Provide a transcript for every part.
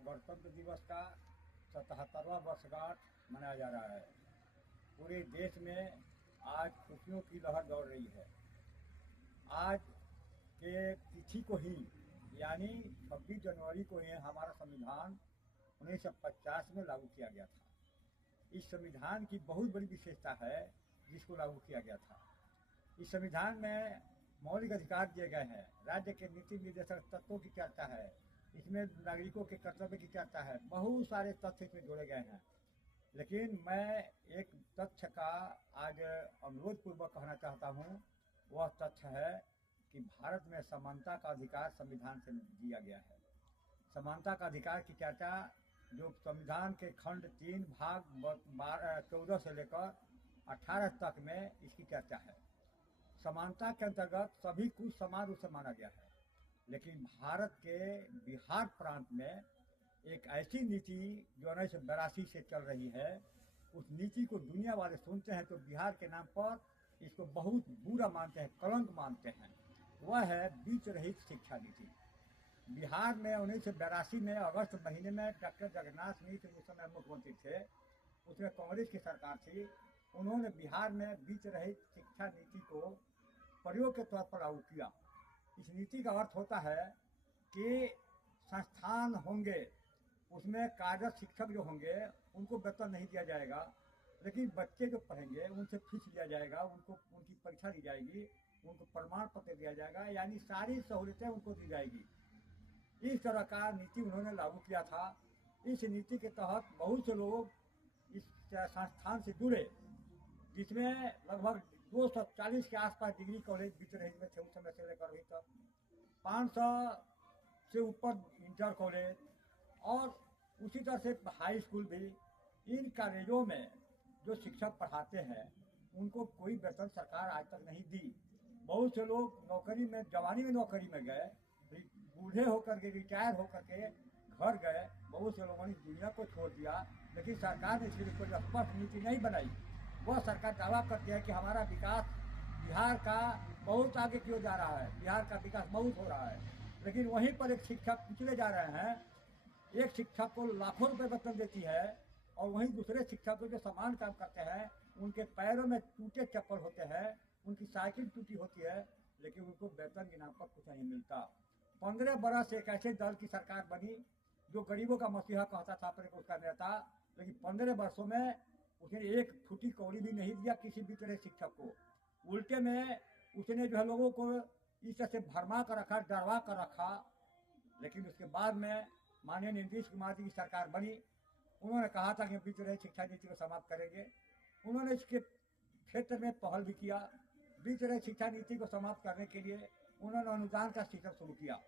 गणतंत्र दिवस का 77वां वर्षगांठ मनाया जा रहा है। पूरे देश में आज खुशियों की लहर दौड़ रही है। आज के तिथि को ही यानी 26 जनवरी को ही हमारा संविधान 1950 में लागू किया गया था। इस संविधान की बहुत बड़ी विशेषता है जिसको लागू किया गया था। इस संविधान में मौलिक अधिकार दिए गए हैं, राज्य के नीति निर्देशक तत्वों की चर्चा है, इसमें नागरिकों के कर्तव्य की चर्चा है, बहुत सारे तथ्य इसमें जोड़े गए हैं। लेकिन मैं एक तथ्य का आज अनुरोध पूर्वक कहना चाहता हूँ। वह तथ्य है कि भारत में समानता का अधिकार संविधान से दिया गया है। समानता का अधिकार की चर्चा जो संविधान के खंड 3 भाग 14 से लेकर 18 तक में इसकी चर्चा है। समानता के अंतर्गत सभी को समान रूप से माना गया है। लेकिन भारत के बिहार प्रांत में एक ऐसी नीति जो 1982 से चल रही है, उस नीति को दुनिया वाले सुनते हैं तो बिहार के नाम पर इसको बहुत बुरा मानते हैं, कलंक मानते हैं। वह है बीच रहित शिक्षा नीति। बिहार में 1982 में अगस्त महीने में डॉक्टर जगन्नाथ मिश्र उस समय मुख्यमंत्री थे, उसमें कांग्रेस की सरकार थी। उन्होंने बिहार में बीच रहित शिक्षा नीति को प्रयोग के तौर पर लागू किया। इस नीति का अर्थ होता है कि संस्थान होंगे, उसमें कार्यरत शिक्षक जो होंगे उनको वेतन नहीं दिया जाएगा, लेकिन बच्चे जो पढ़ेंगे उनसे फीस लिया जाएगा, उनकी परीक्षा ली जाएगी, उनको प्रमाण पत्र दिया जाएगा, यानी सारी सहूलियतें उनको दी जाएगी। इस तरह का नीति उन्होंने लागू किया था। इस नीति के तहत बहुत से लोग इस संस्थान से जुड़े, जिसमें लगभग 240 के आसपास डिग्री कॉलेज बीच रहे में थे उस समय से लेकर अभी तक, 500 से ऊपर इंटर कॉलेज और उसी तरह से हाई स्कूल भी। इन कॉलेजों में जो शिक्षक पढ़ाते हैं उनको कोई वेतन सरकार आज तक नहीं दी। बहुत से लोग नौकरी में, जवानी में नौकरी में गए, बूढ़े होकर के, रिटायर होकर के घर गए। बहुत से लोगों ने दुनिया को छोड़ दिया, लेकिन सरकार ने इसके लिए कोई स्पष्ट नीति नहीं बनाई। वह सरकार दावा करती है कि हमारा विकास बिहार का बहुत आगे क्यों जा रहा है, बिहार का विकास बहुत हो रहा है, लेकिन वहीं पर एक शिक्षक पिछले जा रहे हैं। एक शिक्षक को लाखों रुपए वेतन देती है और वहीं दूसरे शिक्षक जो समान काम करते हैं उनके पैरों में टूटे चप्पल होते हैं, उनकी साइकिल टूटी होती है, लेकिन उनको वेतन के नाम पर कुछ नहीं मिलता। 15 बरस एक ऐसे दल की सरकार बनी जो गरीबों का मसीहा कहता था अपने को उसका नेता, लेकिन 15 वर्षों में उसने एक फूटी कौड़ी भी नहीं दिया किसी भी तरह शिक्षक को। उल्टे में उसने जो है लोगों को इस तरह से भरमा कर रखा, डरवा कर रखा। लेकिन उसके बाद में माननीय नीतीश कुमार जी की सरकार बनी, उन्होंने कहा था कि बीच रहित शिक्षा नीति को समाप्त करेंगे। उन्होंने इसके क्षेत्र में पहल भी किया। बीच रहित शिक्षा नीति को समाप्त करने के लिए उन्होंने अनुदान का सिस्टम शुरू किया,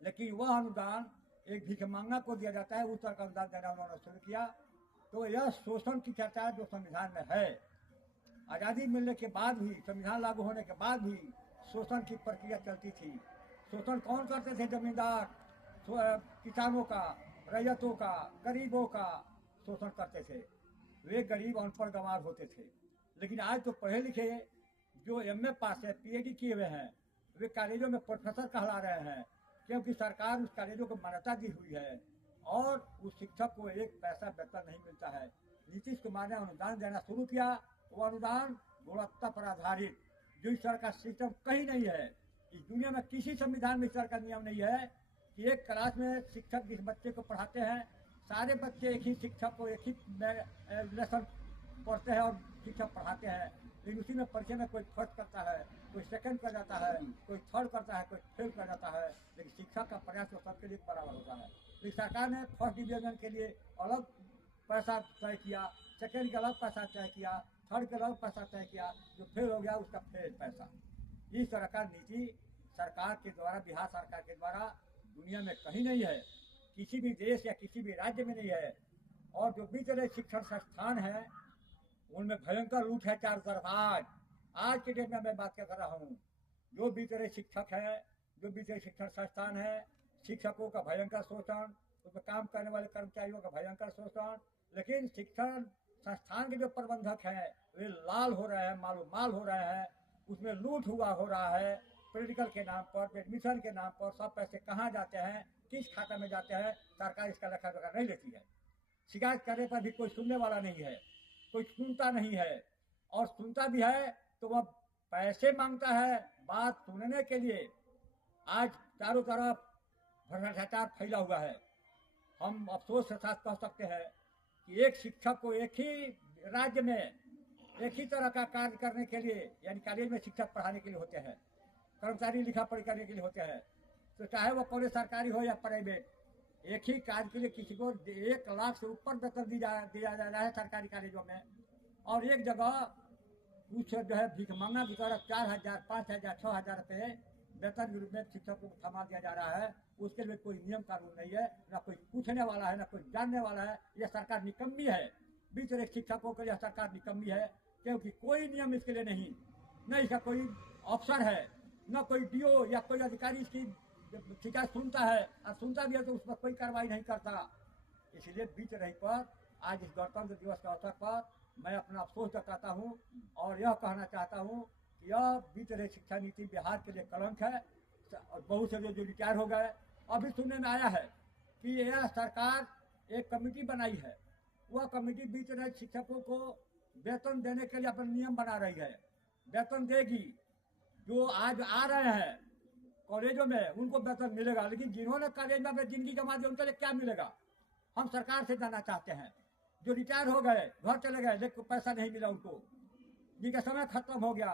लेकिन वह अनुदान एक भिखमंगा को दिया जाता है, उस तरह का अनुदान देना उन्होंने शुरू किया। तो यह शोषण की चर्चा जो संविधान में है, आज़ादी मिलने के बाद भी, संविधान लागू होने के बाद भी शोषण की प्रक्रिया चलती थी। शोषण कौन करते थे? जमींदार, किसानों का, रैयतों का, गरीबों का शोषण करते थे। वे गरीब अनपढ़ गंवार होते थे। लेकिन आज तो पढ़े लिखे जो MA पास है, PhD किए हुए हैं, वे कॉलेजों में प्रोफेसर कहला रहे हैं, क्योंकि सरकार उस कॉलेजों को मान्यता दी हुई है और उस शिक्षक को एक पैसा वेतन नहीं मिलता है। नीतीश कुमार ने अनुदान देना शुरू किया। वो अनुदान गुणवत्ता पर आधारित, जो इस तरह का सिस्टम कहीं नहीं है। इस दुनिया में किसी संविधान में इस तरह का नियम नहीं है कि एक क्लास में शिक्षक जिस बच्चे को पढ़ाते हैं, सारे बच्चे एक ही शिक्षक को एक ही लेसन पढ़ते हैं और शिक्षक पढ़ाते हैं, लेकिन उसी में परीक्षा में कोई फर्स्ट करता है, कोई सेकंड कर जाता है, कोई थर्ड करता है, कोई फेल कर जाता है, लेकिन शिक्षा का प्रयास तो सबके लिए बराबर होता है। लेकिन सरकार ने फर्स्ट डिवीजन के लिए अलग पैसा तय किया, सेकंड का अलग पैसा तय किया, थर्ड का अलग पैसा तय किया, जो फेल हो गया उसका फेल पैसा। इस तरह का नीति सरकार के द्वारा, बिहार सरकार के द्वारा दुनिया में कहीं नहीं है, किसी भी देश या किसी भी राज्य में नहीं है। और जो बीच रहित शिक्षण संस्थान है उनमें भयंकर लूट है चार तरफ। आज के डेट में मैं बात कर रहा हूँ, जो बीच रहित शिक्षक है, जो बीच रहित शिक्षण संस्थान है, शिक्षकों का भयंकर शोषण, उसमें काम करने वाले कर्मचारियों का भयंकर शोषण। लेकिन शिक्षण संस्थान के जो प्रबंधक हैं वे लाल हो रहे हैं, मालो माल हो रहे हैं, उसमें लूट हुआ हो रहा है। पॉलिटिकल के नाम पर, एडमिशन के नाम पर सब पैसे कहाँ जाते हैं, किस खाता में जाते हैं, सरकार इसका लेखा जोखा नहीं लेती है। शिकायत करने पर भी कोई सुनने वाला नहीं है, कोई सुनता नहीं है, और सुनता भी है तो वह पैसे मांगता है बात सुनने के लिए। आज चारों तरफ भ्रष्टाचार फैला हुआ है। हम अफसोस के साथ कह सकते हैं कि एक शिक्षक को एक ही राज्य में एक ही तरह का कार्य करने के लिए, यानी कॉलेज में शिक्षक पढ़ाने के लिए होते हैं, कर्मचारी लिखा पढ़ी करने के लिए होते हैं, तो चाहे वो कॉलेज सरकारी हो या प्राइवेट, एक ही कार्य के लिए किसी को 1 लाख से ऊपर वेतन दिया जा रहा है सरकारी कॉलेजों में, और एक जगह कुछ जो है भीख मांगना की तरह 4,000, 5,000, 6,000 रुपये वेतन के रूप में शिक्षक को थमा दिया जा रहा है। उसके लिए कोई नियम कानून नहीं है, ना कोई पूछने वाला है, ना कोई जानने वाला है। यह सरकार निकम्मी है, बीच एक शिक्षकों के लिए सरकार निकम्मी है, क्योंकि कोई नियम इसके लिए नहीं, न इसका कोई अफसर है, न कोई डीओ या कोई अधिकारी इसकी शिकायत सुनता है, और सुनता भी है तो उस पर कोई कार्रवाई नहीं करता। इसलिए बीच रही पर आज इस गणतंत्र दिवस के अवसर पर मैं अपना अफसोस जताता हूँ और यह कहना चाहता हूँ कि यह बीच रही शिक्षा नीति बिहार के लिए कलंक है। और बहुत से लोग जो रिटायर हो गए, अभी सुनने में आया है कि यह सरकार एक कमेटी बनाई है, वह कमेटी बीच रहे शिक्षकों को वेतन देने के लिए अपना नियम बना रही है। वेतन देगी, जो आज आ रहे हैं कॉलेजों में उनको वेतन मिलेगा, लेकिन जिन्होंने कॉलेज में जिंदगी जमा दी उनके लिए क्या मिलेगा, हम सरकार से जानना चाहते हैं। जो रिटायर हो गए, घर चले गए, लेकिन पैसा नहीं मिला उनको, जिनका समय खत्म हो गया,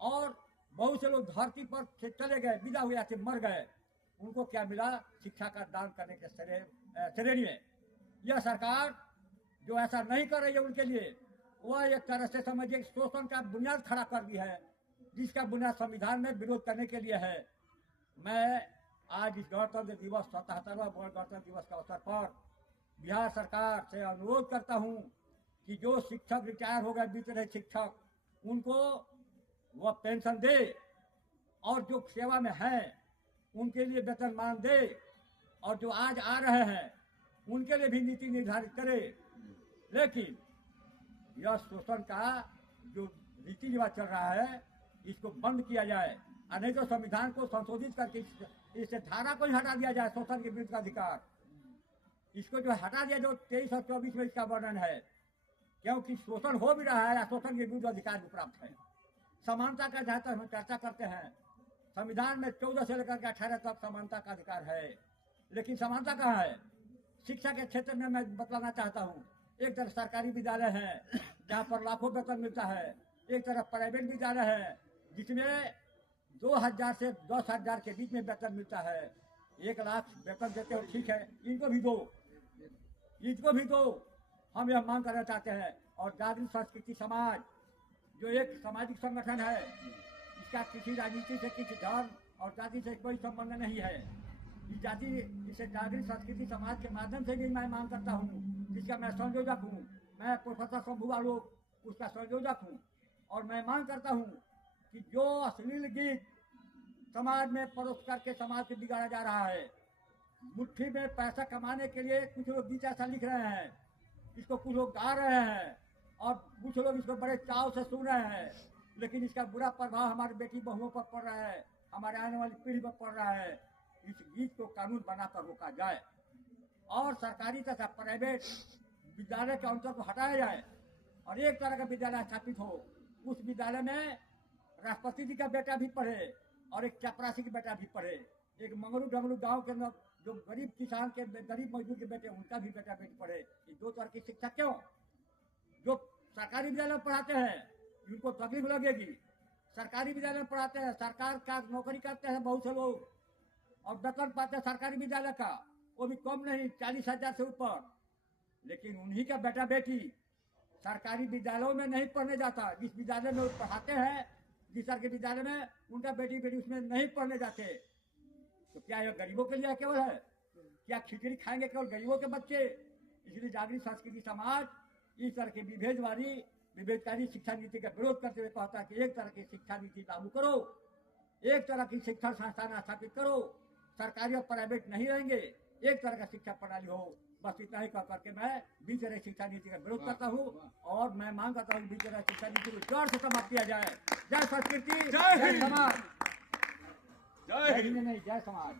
और बहुत से लोग धरती पर से चले गए, विदा हुए से मर गए, उनको क्या मिला, शिक्षा का दान करने के श्रेणी में। यह सरकार जो ऐसा नहीं कर रही है उनके लिए, वह एक तरह से समझिए शोषण का बुनियाद खड़ा कर दी है, जिसका बुनियाद संविधान में विरोध करने के लिए है। मैं आज इस गणतंत्र दिवस 77वां गणतंत्र दिवस के अवसर पर बिहार सरकार से अनुरोध करता हूं कि जो शिक्षक रिटायर हो गए, बीत रहे शिक्षक, उनको वह पेंशन दे, और जो सेवा में हैं उनके लिए वेतनमान दे, और जो आज आ रहे हैं उनके लिए भी नीति निर्धारित करे। लेकिन यह शोषण का जो रीति रिवाज चल रहा है, इसको बंद किया जाए, और नहीं तो संविधान को संशोधित करके इस धारा को ही हटा दिया जाए, शोषण के विरुद्ध का अधिकार, इसको जो हटा दिया, जो 23 और 24 में इसका वर्णन है, क्योंकि शोषण हो भी रहा है, शोषण के विरुद्ध अधिकार भी प्राप्त है। समानता का जहाँ तक हम चर्चा करते हैं, संविधान में 14 से लेकर के 18 तक समानता का अधिकार है, लेकिन समानता कहाँ है? शिक्षा के क्षेत्र में मैं बतलाना चाहता हूँ, एक तरफ सरकारी विद्यालय है जहाँ पर लाखों वेतन मिलता है, एक तरफ प्राइवेट विद्यालय है जिसमें 2,000 से 10,000 के बीच में वेतन मिलता है। 1 लाख वेतन देते हो, ठीक है, इनको भी दो, इसको भी दो, हम यह मांग करना चाहते हैं। और जागृत संस्कृति समाज जो एक सामाजिक संगठन है, इसका किसी राजनीति से, किसी धर्म और जाति से कोई संबंध नहीं है। इसे जागृत संस्कृति समाज के माध्यम से भी मैं मांग करता हूँ, जिसका मैं संयोजक हूँ। मैं प्रोफेसर शंभू आलोक उसका संयोजक हूँ, और मैं मांग करता हूँ कि जो अश्लील गीत समाज में परोस करके समाज को बिगाड़ा जा रहा है, मुट्ठी में पैसा कमाने के लिए कुछ लोग गीत ऐसा लिख रहे हैं, इसको कुछ लोग गा रहे हैं, और कुछ लोग इसको बड़े चाव से सुन रहे हैं, लेकिन इसका बुरा प्रभाव हमारी बेटी बहुओं पर पड़ रहा है, हमारे आने वाली पीढ़ी पर पड़ रहा है। इस गीत को कानून बनाकर रोका जाए, और सरकारी तथा प्राइवेट विद्यालय के अंतर को हटाया जाए, और एक तरह का विद्यालय स्थापित हो। उस विद्यालय में राष्ट्रपति जी का बेटा भी पढ़े, और एक चपरासी का बेटा भी पढ़े, एक मंगलू डंगलू गाँव के अंदर जो गरीब किसान के, गरीब मजदूर के बेटे, उनका भी बेटा बेटी पढ़े। ये 2 तरह की शिक्षा क्यों? जो सरकारी विद्यालय में पढ़ाते हैं उनको तकलीफ लगेगी, सरकारी विद्यालय में पढ़ाते हैं, सरकार का नौकरी करते हैं बहुत से लोग, और वेतन पाते हैं सरकारी विद्यालय का, वो भी कम नहीं, 40,000 से ऊपर, लेकिन उन्हीं का बेटा बेटी सरकारी विद्यालयों में नहीं पढ़ने जाता। जिस विद्यालय में वो पढ़ाते हैं, जिस तरह के विद्यालय में उनका बेटी बेटी उसमें नहीं पढ़ने जाते, तो क्या यह गरीबों के लिए केवल है? क्या खिचड़ी खाएंगे केवल गरीबों के बच्चे? इसलिए जागृत संस्कृति समाज इस तरह की विभेदकारी शिक्षा नीति का विरोध करते हुए कहता है कि एक तरह की शिक्षा नीति लागू करो, एक तरह की शिक्षण संस्थान स्थापित करो, सरकारी और प्राइवेट नहीं रहेंगे, एक तरह का शिक्षा प्रणाली हो। बस इतना ही कह करके मैं बीच रही शिक्षा नीति का विरोध करता हूँ, और मैं मांग करता हूँ बीच रही शिक्षा नीति को जड़ से समाप्त किया जाए। जय संस्कृति, जय समाज। जय हिंद। नहीं, जय समाज।